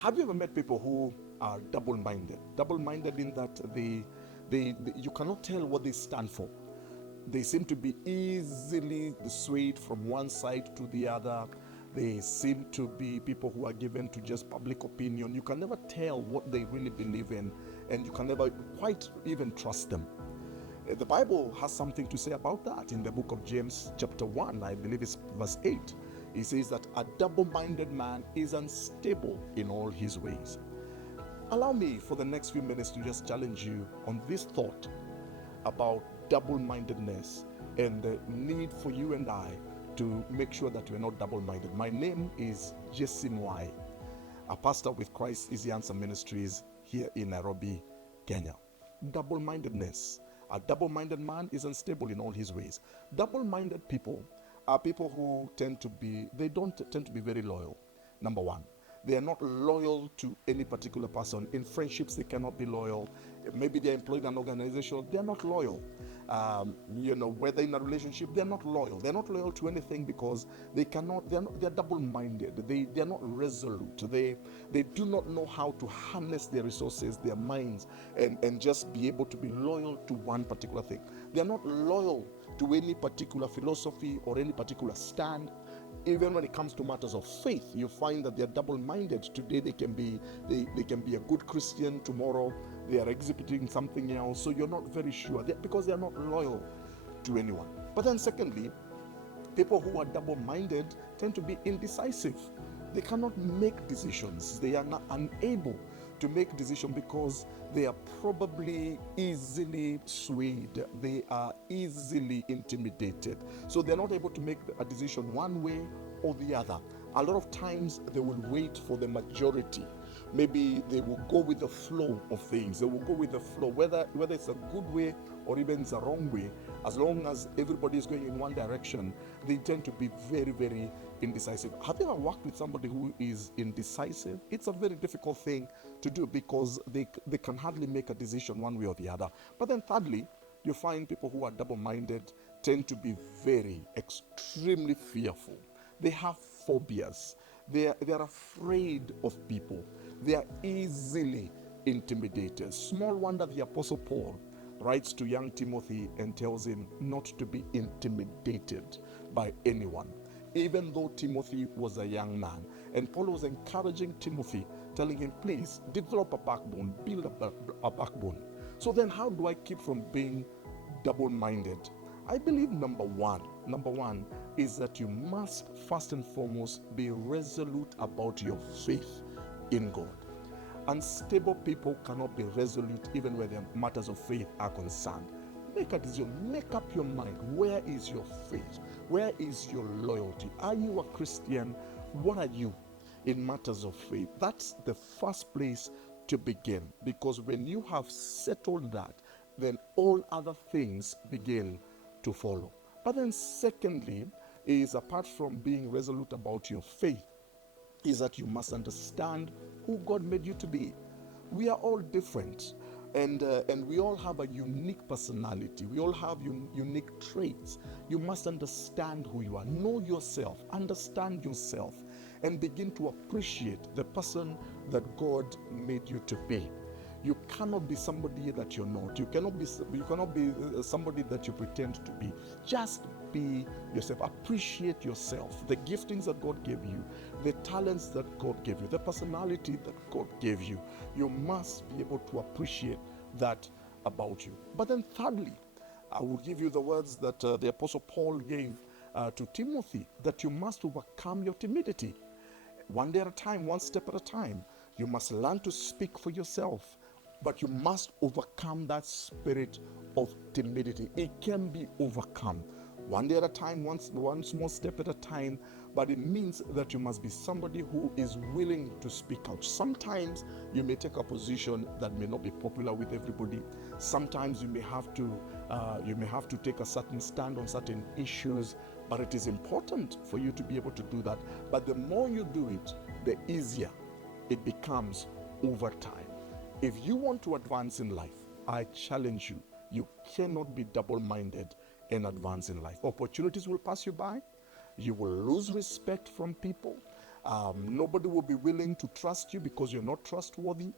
Have you ever met people who are double-minded? Double-minded in that you cannot tell what they stand for. They seem to be easily swayed from one side to the other. They seem to be people who are given to just public opinion. You can never tell what they really believe in, and you can never quite even trust them. The Bible has something to say about that in the book of James, chapter 1, I believe it's verse 8. He says that a double minded man is unstable in all his ways. Allow me for the next few minutes to just challenge you on this thought about double mindedness and the need for you and I to make sure that we're not double minded. My name is Mwai, a pastor with Christ is the Answer Ministries here in Nairobi, Kenya. Double mindedness. A double minded man is unstable in all his ways. Double minded people are people who they don't tend to be very loyal. Number one, they are not loyal to any particular person. In friendships, they cannot be loyal. Maybe they're employed in an organization, they're not loyal. Whether in a relationship, they're not loyal. They're not loyal to anything because they're double-minded. They're not resolute. They do not know how to harness their resources, their minds, and just be able to be loyal to one particular thing. They're not loyal to any particular philosophy or any particular stand. Even when it comes to matters of faith, you find that they're double-minded. Today they can be a good Christian. Tomorrow they are exhibiting something else. So you're not very sure because they're not loyal to anyone. But then secondly, people who are double-minded tend to be indecisive. They cannot make decisions. They are not unable to make decisions because they are probably easily swayed. They are easily intimidated. So they're not able to make a decision one way or the other. A lot of times they will wait for the majority. Maybe they will go with the flow of things. They will go with the flow, whether it's a good way or even it's a wrong way. As long as everybody is going in one direction, they tend to be very, very indecisive. Have you ever worked with somebody who is indecisive? It's a very difficult thing to do because they can hardly make a decision one way or the other. But then thirdly, you find people who are double-minded tend to be very, extremely fearful. They have phobias. They are afraid of people. They are easily intimidated. Small wonder the Apostle Paul writes to young Timothy and tells him not to be intimidated by anyone, even though Timothy was a young man. And Paul was encouraging Timothy, telling him, please develop a backbone, build a backbone. So then how do I keep from being double-minded? I believe number one is that you must first and foremost be resolute about your faith in God. Unstable people cannot be resolute even where the matters of faith are concerned. Make a decision. Make up your mind. Where is your faith? Where is your loyalty? Are you a Christian? What are you in matters of faith? That's the first place to begin, because when you have settled that, then all other things begin to follow. But then secondly is, apart from being resolute about your faith, is that you must understand who God made you to be. We are all different, and we all have a unique personality. We all have unique traits. You must understand who you are. Know yourself. Understand yourself, and begin to appreciate the person that God made you to be. You cannot be somebody that you're not. You cannot be somebody that you pretend to be. Just be yourself. Appreciate yourself. The giftings that God gave you, the talents that God gave you, the personality that God gave you. You must be able to appreciate that about you. But then thirdly, I will give you the words that the Apostle Paul gave to Timothy, that you must overcome your timidity. One day at a time, one step at a time. You must learn to speak for yourself, but you must overcome that spirit of timidity. It can be overcome. One day at a time, one small step at a time, but it means that you must be somebody who is willing to speak out. Sometimes you may take a position that may not be popular with everybody. Sometimes you may have to take a certain stand on certain issues, but it is important for you to be able to do that. But the more you do it, the easier it becomes over time. If you want to advance in life, I challenge you, you cannot be double-minded and advance in life. Opportunities will pass you by. You will lose respect from people. Nobody will be willing to trust you because you're not trustworthy,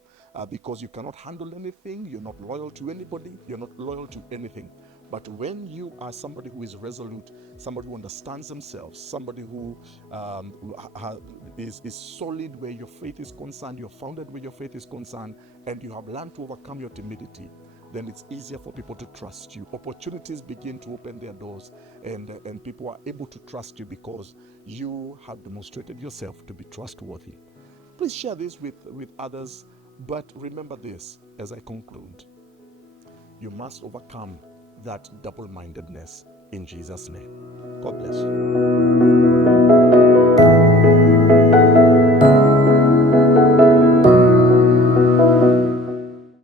because you cannot handle anything, you're not loyal to anybody, you're not loyal to anything. But when you are somebody who is resolute, somebody who understands themselves, somebody who is solid where your faith is concerned, you're founded where your faith is concerned, and you have learned to overcome your timidity, then it's easier for people to trust you. Opportunities begin to open their doors, and people are able to trust you because you have demonstrated yourself to be trustworthy. Please share this with others, but remember this as I conclude. You must overcome that double-mindedness in Jesus' name. God bless you.